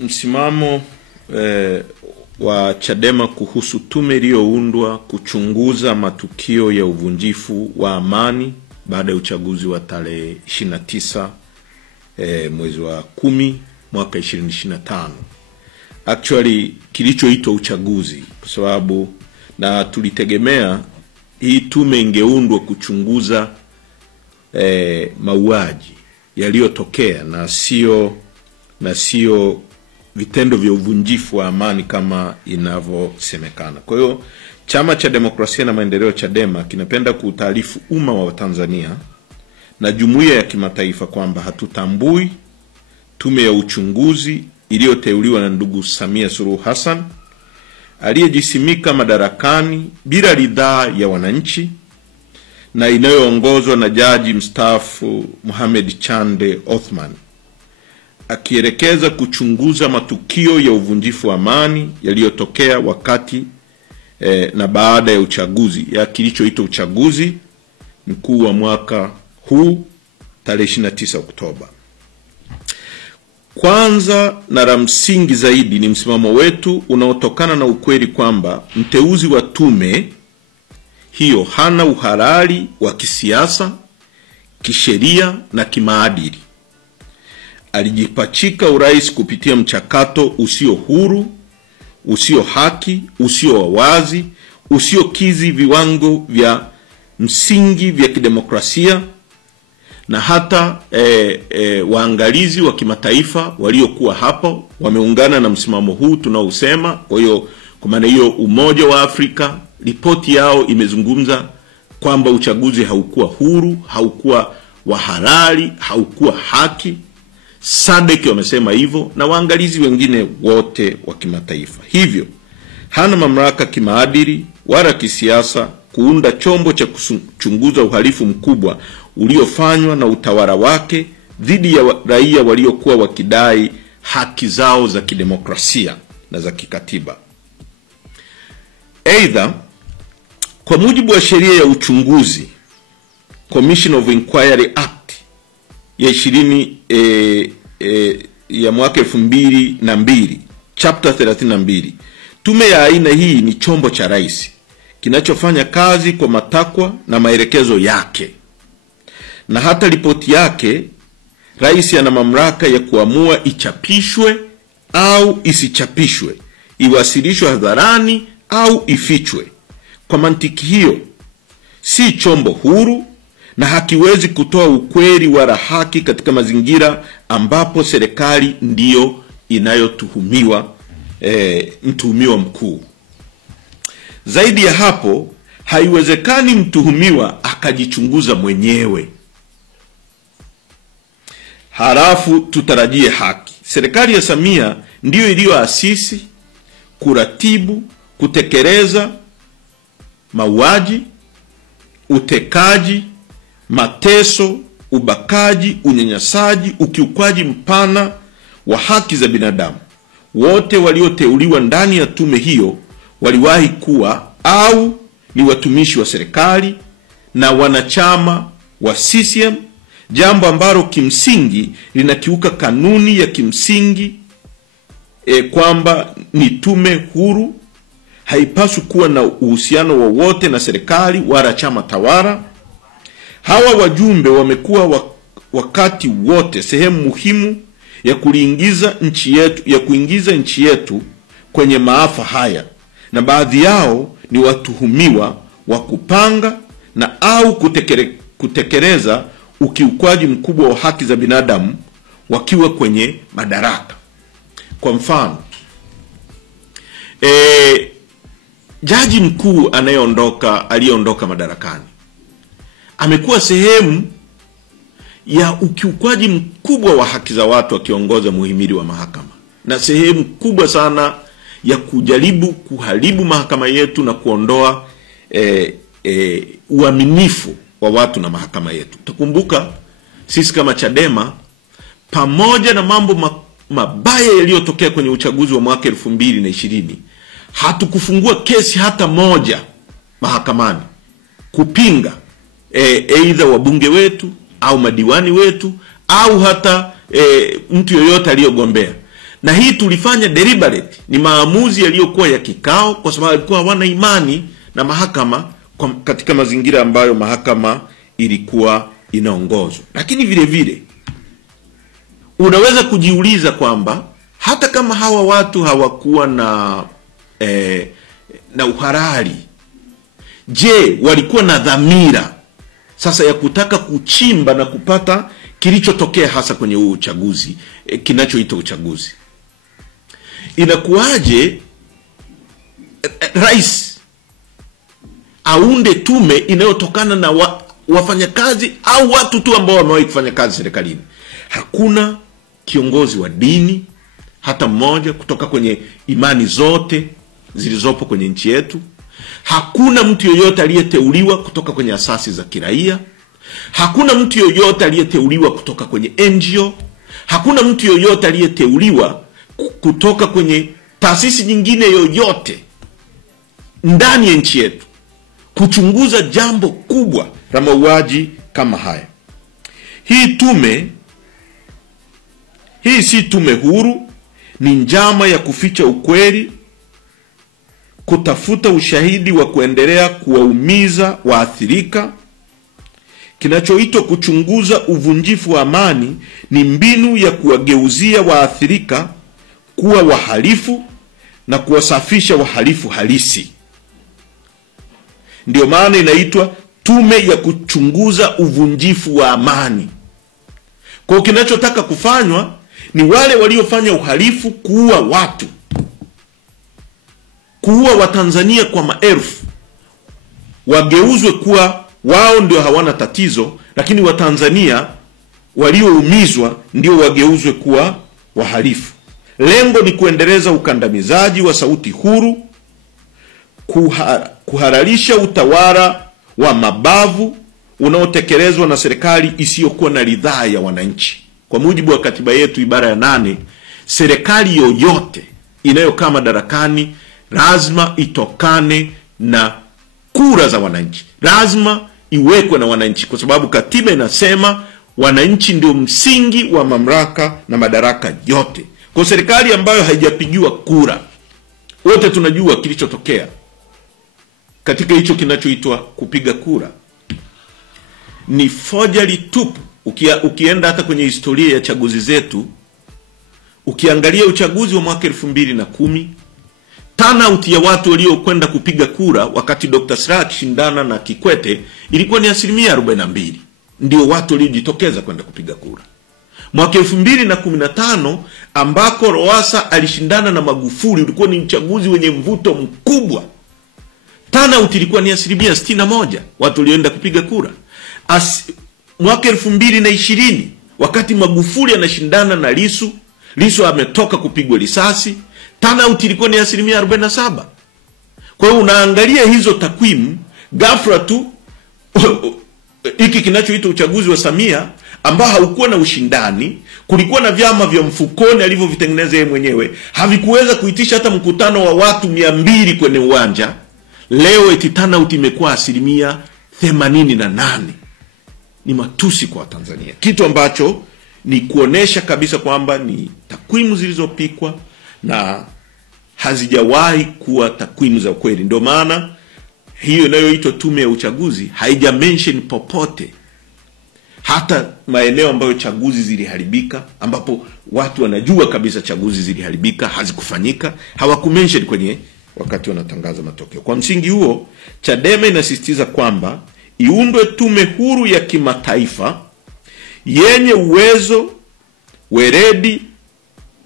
Msimamo wa Chadema kuhusu tume iliyoundwa kuchunguza matukio ya uvunjifu wa amani baada ya uchaguzi wa tarehe 29 mwezi wa 10 mwaka 2025. Actually kilichoitwa uchaguzi, kwa sababu na tulitegemea hii tume ingeundwa kuchunguza mauaji yaliyotokea na sio vitendo vya uvunjifu wa amani kama inavyosemekana. Kwa hiyo Chama cha Demokrasia na Maendeleo Chadema kinapenda kuutaarifu umma wa Tanzania na jumuiya ya kimataifa kwamba hatutambui tume ya uchunguzi iliyoteuliwa na ndugu Samia Suluhu Hassan aliyejisimika madarakani bila ridhaa ya wananchi na inayoongozwa na jaji mstaafu Mohamed Chande Othman, akielekeza kuchunguza matukio ya uvunjifu wa amani yaliyotokea wakati na baada ya uchaguzi ya kilichoitwa uchaguzi mkuu wa mwaka huu tarehe 29 Oktoba. Kwanza na la msingi zaidi ni msimamo wetu unaotokana na ukweli kwamba mteuzi wa tume hiyo hana uhalali wa kisiasa, kisheria na kimaadili. Alijipachika urais kupitia mchakato usio huru, usio haki, usio wazi, usio kizi viwango vya msingi vya kidemokrasia, na hata waangalizi wa kimataifa waliokuwa hapo wameungana na msimamo huu tunaousema. Kwa hiyo kwa maana hiyo Umoja wa Afrika ripoti yao imezungumza kwamba uchaguzi haukuwa huru, haukuwa wa halali, haukuwa haki. SADC wamesema hivyo na waangalizi wengine wote wa kimataifa. Hivyo hana mamlaka kimaadili wala kisiasa kuunda chombo cha kuchunguza uhalifu mkubwa uliofanywa na utawala wake dhidi ya raia waliokuwa wakidai haki zao za kidemokrasia na za kikatiba. Aidha, kwa mujibu wa sheria ya uchunguzi Commission of Inquiry Act ya 20 ya mwaka 2002 chapter 32, tume ya aina hii ni chombo cha rais kinachofanya kazi kwa matakwa na maelekezo yake, na hata ripoti yake rais ana mamlaka ya kuamua ichapishwe au isichapishwe, iwasilishwe hadharani au ifichwe. Kwa mantiki hiyo si chombo huru na hakiwezi kutoa ukweli wala haki katika mazingira ambapo serikali ndiyo inayotuhumiwa mtuhumiwa mkuu. Zaidi ya hapo, haiwezekani mtuhumiwa akajichunguza mwenyewe halafu tutarajie haki. Serikali ya Samia ndiyo iliyoasisi, kuratibu, kutekeleza mauaji, utekaji, mateso, ubakaji, unyanyasaji, ukiukwaji mpana wa haki za binadamu. Wote walioteuliwa ndani ya tume hiyo waliwahi kuwa au ni watumishi wa serikali na wanachama wa CCM, jambo ambalo kimsingi linakiuka kanuni ya kimsingi kwamba ni tume huru, haipaswi kuwa na uhusiano wowote na serikali wala chama tawala. Hawa wajumbe wamekuwa wakati wote sehemu muhimu ya kuingiza nchi yetu kwenye maafa haya, na baadhi yao ni watuhumiwa wa kupanga na au kutekeleza ukiukwaji mkubwa wa haki za binadamu wakiwa kwenye madaraka. Kwa mfano, jaji mkuu aliyeondoka madarakani amekuwa sehemu ya ukiukwaji mkubwa wa haki za watu akiongoza muhimili wa mahakama, na sehemu kubwa sana ya kujaribu kuharibu mahakama yetu na kuondoa uaminifu wa watu na mahakama yetu. Tukumbuka sisi kama Chadema, pamoja na mambo mabaya yaliyotokea kwenye uchaguzi wa mwaka 2020, hatukufungua kesi hata moja mahakamani kupinga aidha wabunge wetu au madiwani wetu au hata mtu yoyote aliyogombea. Na hii tulifanya deliberate, ni maamuzi yaliyokuwa ya kikao, kwa sababu walikuwa hawana imani na mahakama katika mazingira ambayo mahakama ilikuwa inaongozwa. Lakini vile vile unaweza kujiuliza kwamba hata kama hawa watu hawakuwa na uhalali, je, walikuwa na dhamira sasa ya kutaka kuchimba na kupata kilichotokea hasa kwenye huu uchaguzi, kinachoitwa uchaguzi? Inakuwaje rais aunde tume inayotokana na wafanyakazi au watu tu ambao wamewahi kufanya kazi serikalini? Hakuna kiongozi wa dini hata mmoja kutoka kwenye imani zote zilizopo kwenye nchi yetu. Hakuna mtu yoyote aliyeteuliwa kutoka kwenye asasi za kiraia. Hakuna mtu yoyote aliyeteuliwa kutoka kwenye NGO. Hakuna mtu yoyote aliyeteuliwa kutoka kwenye taasisi nyingine yoyote ndani ya nchi yetu kuchunguza jambo kubwa la mauaji kama haya. Hii si tume huru, ni njama ya kuficha ukweli, kutafuta ushahidi wa kuendelea kuwaumiza waathirika. Kinachoitwa kuchunguza uvunjifu wa amani ni mbinu ya kuwageuzia waathirika kuwa wahalifu na kuwasafisha wahalifu halisi. Ndio maana inaitwa tume ya kuchunguza uvunjifu wa amani. Kwa kinachotaka kufanywa ni wale waliofanya uhalifu, kuua watu, kuua Watanzania kwa maelfu, wageuzwe kuwa wao ndio hawana tatizo, lakini Watanzania walioumizwa ndio wageuzwe kuwa wahalifu. Lengo ni kuendeleza ukandamizaji wa sauti huru, kuhalalisha utawala wa mabavu unaotekelezwa na serikali isiyokuwa na ridhaa ya wananchi. Kwa mujibu wa katiba yetu ibara ya 8, serikali yoyote inayokaa madarakani lazima itokane na kura za wananchi, lazima iwekwe na wananchi, kwa sababu katiba inasema wananchi ndio msingi wa mamlaka na madaraka yote. Kwa serikali ambayo haijapigiwa kura, wote tunajua kilichotokea katika hicho kinachoitwa kupiga kura, ni forgery tupu. Ukienda hata kwenye historia ya chaguzi zetu, ukiangalia uchaguzi wa mwaka 2010, turnout ya watu waliokwenda kupiga kura wakati Dr. Slaa akishindana na Kikwete ilikuwa ni 42%. Ndio watu waliojitokeza kwenda kupiga kura. Mwaka 2015 ambako Lowassa alishindana na Magufuli, ulikuwa ni uchaguzi wenye mvuto mkubwa. Turnout ilikuwa ni 61%, watu walioenda kupiga kura. Mwaka 2020 wakati Magufuli anashindana na Lissu ametoka kupigwa risasi, turnout ilikuwa ni 47%. Kwa hiyo unaangalia hizo takwimu, ghafla tu hiki kinachoitwa uchaguzi wa Samia ambao haukuwa na ushindani, kulikuwa na vyama vya mfukoni alivyovitengeneza yeye mwenyewe, havikuweza kuitisha hata mkutano wa watu 200 kwenye uwanja. Leo eti turnout imekuwa 88%. Ni matusi kwa Tanzania, kitu ambacho ni kuonesha kabisa kwamba ni takwimu zilizopikwa na hazijawahi kuwa takwimu za kweli. Ndio maana hiyo inayoitwa tume ya uchaguzi haija mention popote hata maeneo ambayo chaguzi ziliharibika, ambapo watu wanajua kabisa chaguzi ziliharibika, hazikufanyika, hawakumention kwenye wakati wanatangaza matokeo. Kwa msingi huo, Chadema inasisitiza kwamba iundwe tume huru ya kimataifa yenye uwezo, weledi,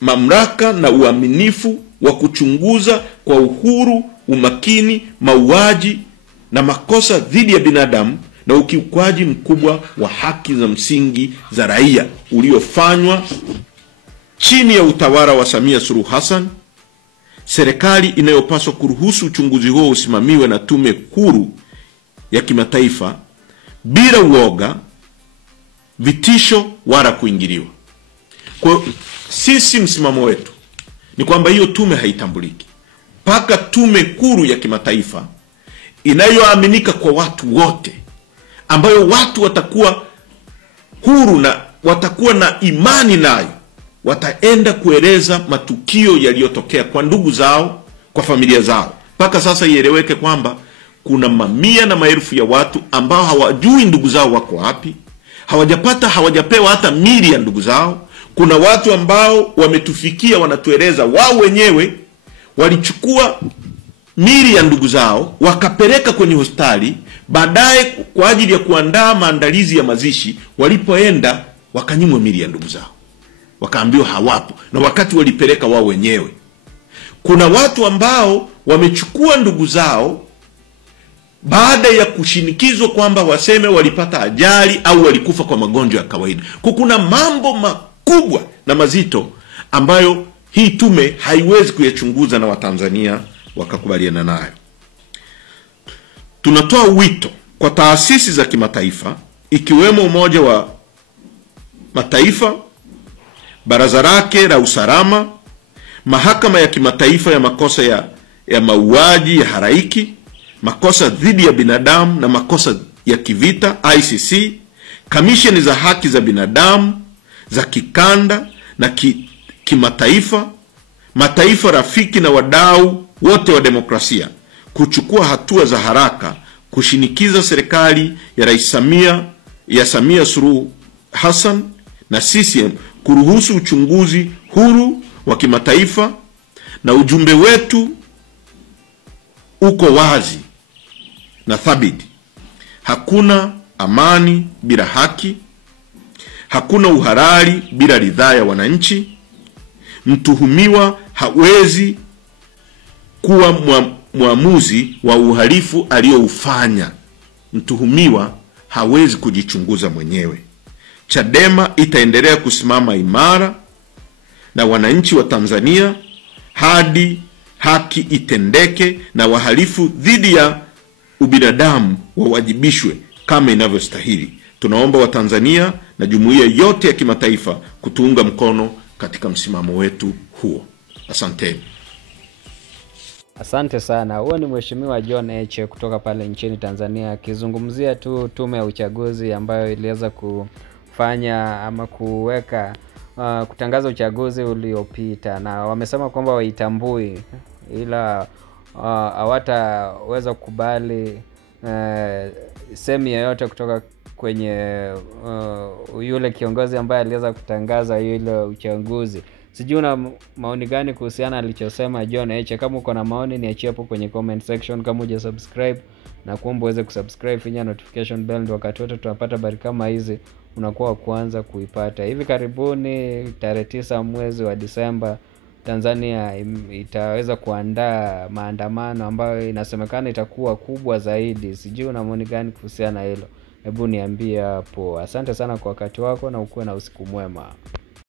mamlaka na uaminifu wa kuchunguza kwa uhuru, umakini, mauaji na makosa dhidi ya binadamu na ukiukwaji mkubwa wa haki za msingi za raia uliofanywa chini ya utawala wa Samia Suluhu Hassan. Serikali inayopaswa kuruhusu uchunguzi huo usimamiwe na tume huru ya kimataifa bila uoga, vitisho wala kuingiliwa. Kwa sisi msimamo wetu ni kwamba hiyo tume haitambuliki mpaka tume huru ya kimataifa inayoaminika kwa watu wote, ambayo watu watakuwa huru na watakuwa na imani nayo, wataenda kueleza matukio yaliyotokea kwa ndugu zao, kwa familia zao. Mpaka sasa ieleweke kwamba kuna mamia na maelfu ya watu ambao hawajui ndugu zao wako wapi, hawajapewa hata mili ya ndugu zao. Kuna watu ambao wametufikia wanatueleza wao wenyewe walichukua mili ya ndugu zao wakapeleka kwenye hospitali, baadaye kwa ajili ya kuandaa maandalizi ya mazishi, walipoenda wakanyimwa mili ya ndugu zao, wakaambiwa hawapo, na wakati walipeleka wao wenyewe. Kuna watu ambao wamechukua ndugu zao baada ya kushinikizwa kwamba waseme walipata ajali au walikufa kwa magonjwa ya kawaida. Kuna mambo makubwa na mazito ambayo hii tume haiwezi kuyachunguza na Watanzania wakakubaliana nayo. Tunatoa wito kwa taasisi za kimataifa ikiwemo Umoja wa Mataifa, Baraza lake la Usalama, Mahakama ya Kimataifa ya Makosa ya Mauaji ya Halaiki, Makosa dhidi ya Binadamu na Makosa ya Kivita ICC, Kamisheni za Haki za Binadamu za kikanda na kimataifa, mataifa rafiki na wadau wote wa demokrasia kuchukua hatua za haraka kushinikiza serikali ya Rais Samia Suluhu Hassan na CCM kuruhusu uchunguzi huru wa kimataifa. Na ujumbe wetu uko wazi na thabiti: hakuna amani bila haki, hakuna uhalali bila ridhaa ya wananchi. Mtuhumiwa hawezi kuwa muamuzi wa uhalifu alioufanya. Mtuhumiwa hawezi kujichunguza mwenyewe. Chadema itaendelea kusimama imara na wananchi wa Tanzania hadi haki itendeke na wahalifu dhidi ya ubinadamu wawajibishwe kama inavyostahili. Tunaomba Watanzania na jumuiya yote ya kimataifa kutuunga mkono katika msimamo wetu huo. Asanteni. Asante sana. Huo ni Mheshimiwa John Heche kutoka pale nchini Tanzania akizungumzia tu tume ya uchaguzi ambayo iliweza kufanya ama kutangaza uchaguzi uliopita, na wamesema kwamba waitambui ila hawataweza kukubali sehemu yoyote kutoka kwenye yule kiongozi ambaye aliweza kutangaza yule uchaguzi. Sijui una maoni gani kuhusiana alichosema John Heche? Kama uko na maoni niachie hapo kwenye comment section. Kama hujasubscribe na kuomba uweze kusubscribe, finya notification bell ndio wakati wote tunapata habari kama hizi unakuwa kwanza kuipata. Hivi karibuni tarehe 9 mwezi wa Disemba, Tanzania itaweza kuandaa maandamano ambayo inasemekana itakuwa kubwa zaidi. Sijui una maoni gani kuhusiana na hilo? Hebu niambie hapo. Asante sana kwa wakati wako na ukuwe na usiku mwema.